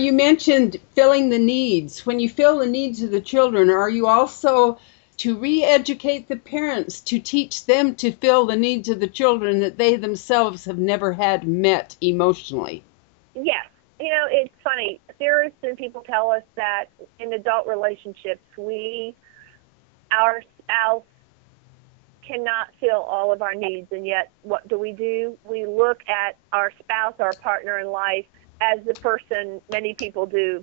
You mentioned filling the needs. When you fill the needs of the children, are you also to re-educate the parents to teach them to fill the needs of the children that they themselves have never had met emotionally? Yes. It's funny. Theorists and people tell us that in adult relationships, our spouse cannot fill all of our needs. And yet, what do? We look at our spouse, our partner in life, as the person many people do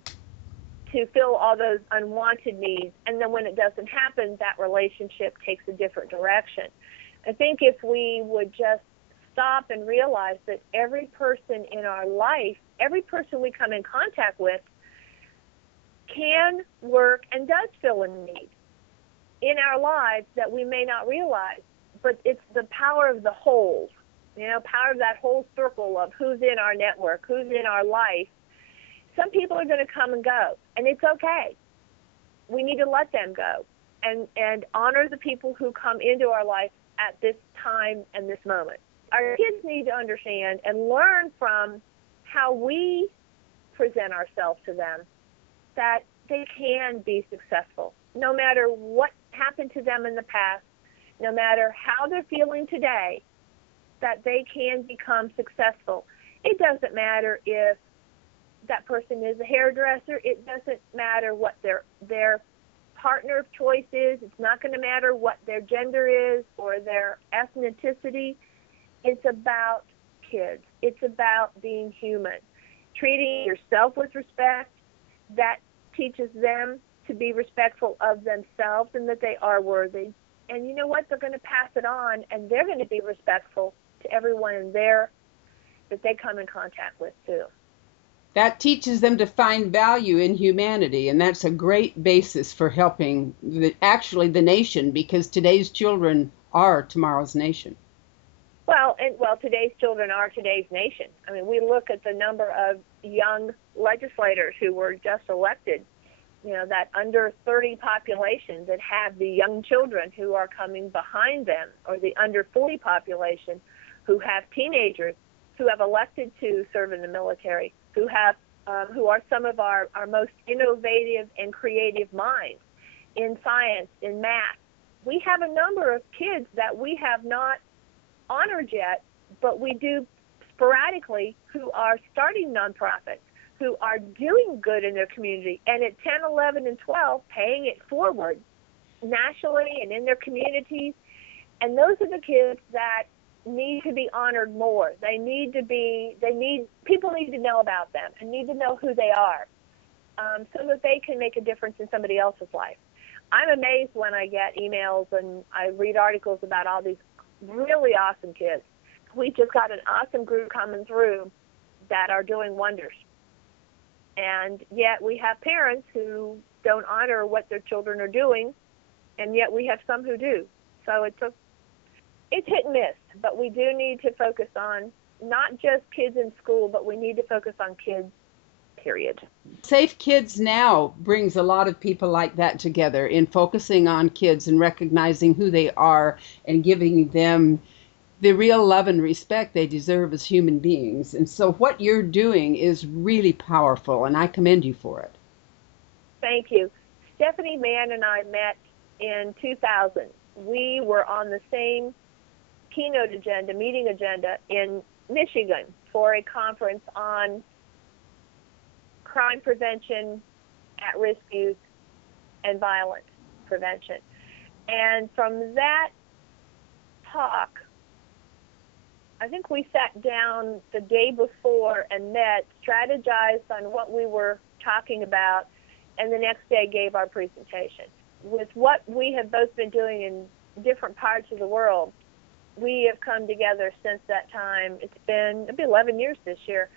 to fill all those unwanted needs. And then when it doesn't happen, that relationship takes a different direction. I think if we would just stop and realize that every person in our life, every person we come in contact with, can work and does fill a need in our lives that we may not realize. But it's the power of the whole, power of that whole circle of who's in our network, who's in our life. Some people are going to come and go, and it's okay. We need to let them go and honor the people who come into our life at this time and this moment. Our kids need to understand and learn from how we present ourselves to them that they can be successful, no matter what happened to them in the past, no matter how they're feeling today, that they can become successful. It doesn't matter if that person is a hairdresser. It doesn't matter what their partner of choice is. It's not going to matter what their gender is or their ethnicity. It's about kids. It's about being human. Treating yourself with respect, that teaches them to be respectful of themselves and that they are worthy. And you know what? They're going to pass it on, and they're going to be respectful to everyone in there that they come in contact with, too. That teaches them to find value in humanity, and that's a great basis for helping the nation, because today's children are tomorrow's nation. Well, today's children are today's nation. I mean, we look at the number of young legislators who were just elected, that under 30 population that have the young children who are coming behind them, or the under 40 population who have teenagers who have elected to serve in the military, who are some of our most innovative and creative minds in science, in math. We have a number of kids that we have not honored yet, but we do sporadically, who are starting nonprofits, who are doing good in their community, and at 10, 11, and 12, paying it forward nationally and in their communities. And those are the kids that need to be honored more. People need to know about them and need to know who they are, so that they can make a difference in somebody else's life. I'm amazed when I get emails and I read articles about all these really awesome kids. We just got an awesome group coming through that are doing wonders. And yet we have parents who don't honor what their children are doing, and yet we have some who do. So it's hit and miss, but we do need to focus on not just kids in school, but we need to focus on kids, period. Safe Kids Now brings a lot of people like that together in focusing on kids and recognizing who they are and giving them the real love and respect they deserve as human beings. And so what you're doing is really powerful, and I commend you for it. Thank you. Stephanie Mann and I met in 2000. We were on the same meeting agenda in Michigan for a conference on crime prevention, at-risk youth, and violence prevention. And from that talk, I think we sat down the day before and met, strategized on what we were talking about, and the next day gave our presentation. With what we have both been doing in different parts of the world, we have come together since that time. It'll be 11 years this year,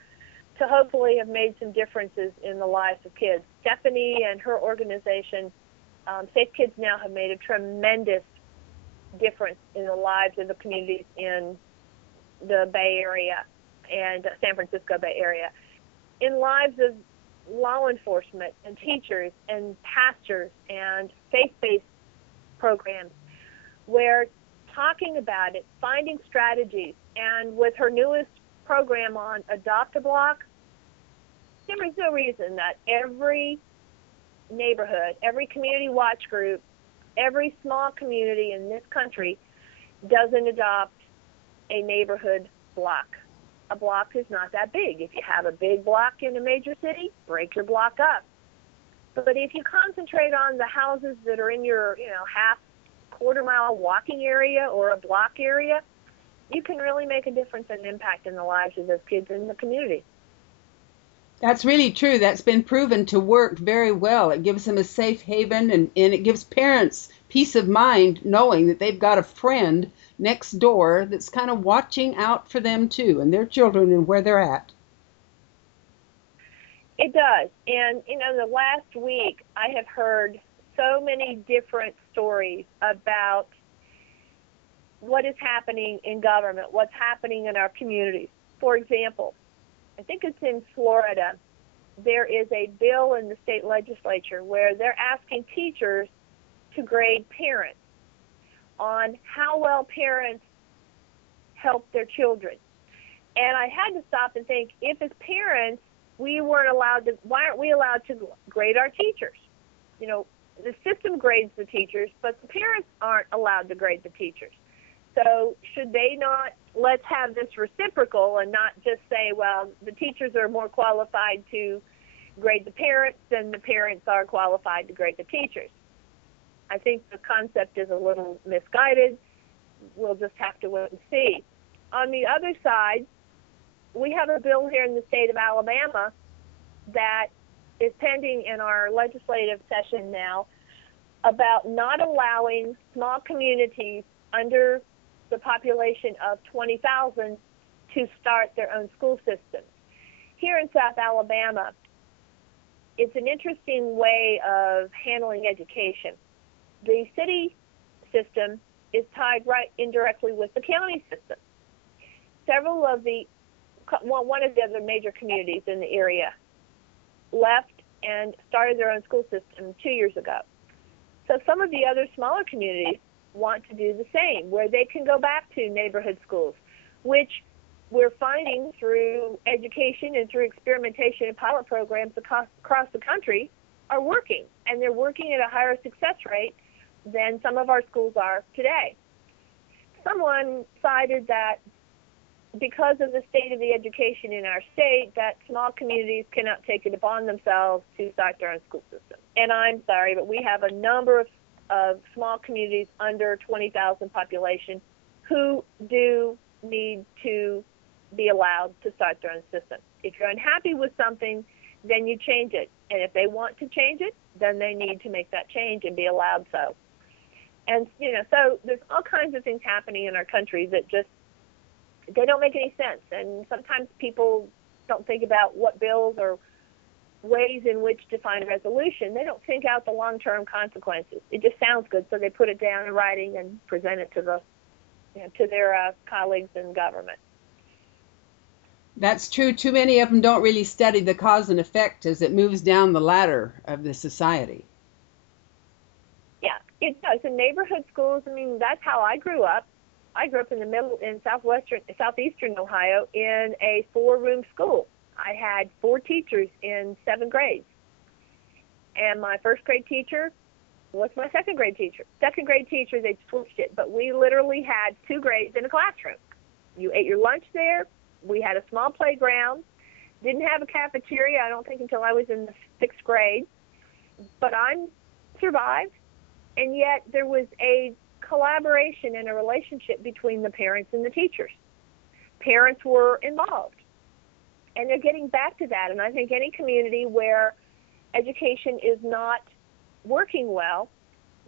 to hopefully have made some differences in the lives of kids. Stephanie and her organization, Safe Kids Now, have made a tremendous difference in the lives of the communities in the Bay Area and San Francisco Bay Area, in lives of law enforcement and teachers and pastors and faith-based programs, where talking about it, finding strategies, and with her newest program on Adopt-A-Block, there is no reason that every neighborhood, every community watch group, every small community in this country doesn't adopt a neighborhood block. A block is not that big. If you have a big block in a major city, break your block up. But if you concentrate on the houses that are in your, half quarter mile walking area or a block area, you can really make a difference and impact in the lives of those kids in the community. That's really true. That's been proven to work very well. It gives them a safe haven, and it gives parents peace of mind knowing that they've got a friend next door that's kind of watching out for them too and their children and where they're at. It does. And, the last week I have heard so many different stories about what is happening in government, what's happening in our communities. For example, I think it's in Florida, there is a bill in the state legislature where they're asking teachers to grade parents on how well parents help their children. And I had to stop and think, if as parents we weren't allowed to, why aren't we allowed to grade our teachers? The system grades the teachers, but the parents aren't allowed to grade the teachers. So should they not, let's have this reciprocal and not just say, well, the teachers are more qualified to grade the parents than the parents are qualified to grade the teachers. I think the concept is a little misguided. We'll just have to wait and see. On the other side, we have a bill here in the state of Alabama that is pending in our legislative session now about not allowing small communities under the population of 20,000 to start their own school systems. Here in South Alabama, it's an interesting way of handling education. The city system is tied right indirectly with the county system. Several of one of the other major communities in the area left and started their own school system 2 years ago. So some of the other smaller communities want to do the same, where they can go back to neighborhood schools, which we're finding through education and through experimentation and pilot programs across the country are working, and they're working at a higher success rate than some of our schools are today. Someone cited that because of the state of the education in our state, that small communities cannot take it upon themselves to start their own school system. And I'm sorry, but we have a number of small communities under 20,000 population who do need to be allowed to start their own system. If you're unhappy with something, then you change it. And if they want to change it, then they need to make that change and be allowed so. And, so there's all kinds of things happening in our country that just, they don't make any sense. And sometimes people don't think about what bills or ways in which to find resolution. They don't think out the long-term consequences. It just sounds good, so they put it down in writing and present it to to their colleagues in government. That's true. Too many of them don't really study the cause and effect as it moves down the ladder of the society. Yeah, it does. In neighborhood schools, that's how I grew up. I grew up in southeastern Ohio in a 4-room school. I had 4 teachers in 7 grades. And my first grade teacher was my second grade teacher. Second grade teacher, they switched it, but we literally had 2 grades in a classroom. You ate your lunch there. We had a small playground. Didn't have a cafeteria, I don't think, until I was in the 6th grade. But I survived, and yet there was a collaboration and a relationship between the parents and the teachers. Parents were involved. And they're getting back to that. And I think any community where education is not working well,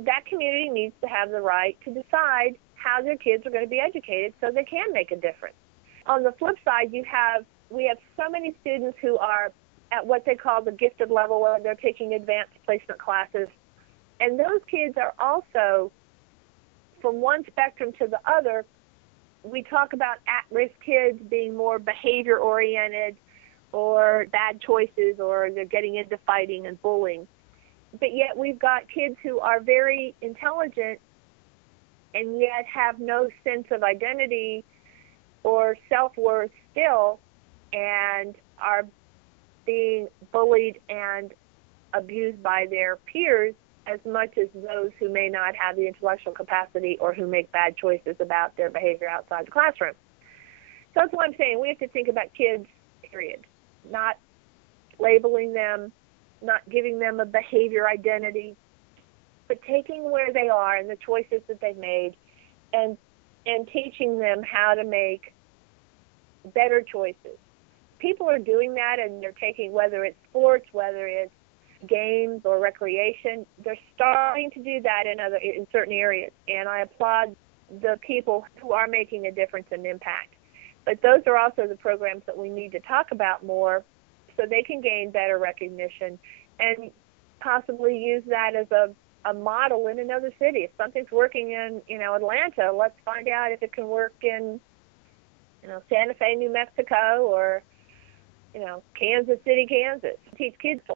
that community needs to have the right to decide how their kids are going to be educated so they can make a difference. On the flip side, we have so many students who are at what they call the gifted level, where they're taking advanced placement classes. And those kids are also, from one spectrum to the other, we talk about at-risk kids being more behavior-oriented or bad choices, or they're getting into fighting and bullying. But yet we've got kids who are very intelligent and yet have no sense of identity or self-worth still, and are being bullied and abused by their peers as much as those who may not have the intellectual capacity or who make bad choices about their behavior outside the classroom. So that's what I'm saying. We have to think about kids, period. Not labeling them, not giving them a behavior identity, but taking where they are and the choices that they've made and teaching them how to make better choices. People are doing that, and they're taking, whether it's sports, whether it's games or recreation, they're starting to do that in certain areas, and I applaud the people who are making a difference and impact. But those are also the programs that we need to talk about more so they can gain better recognition and possibly use that as a model in another city. If something's working in Atlanta, let's find out if it can work in Santa Fe, New Mexico, or Kansas City, Kansas. Teach kids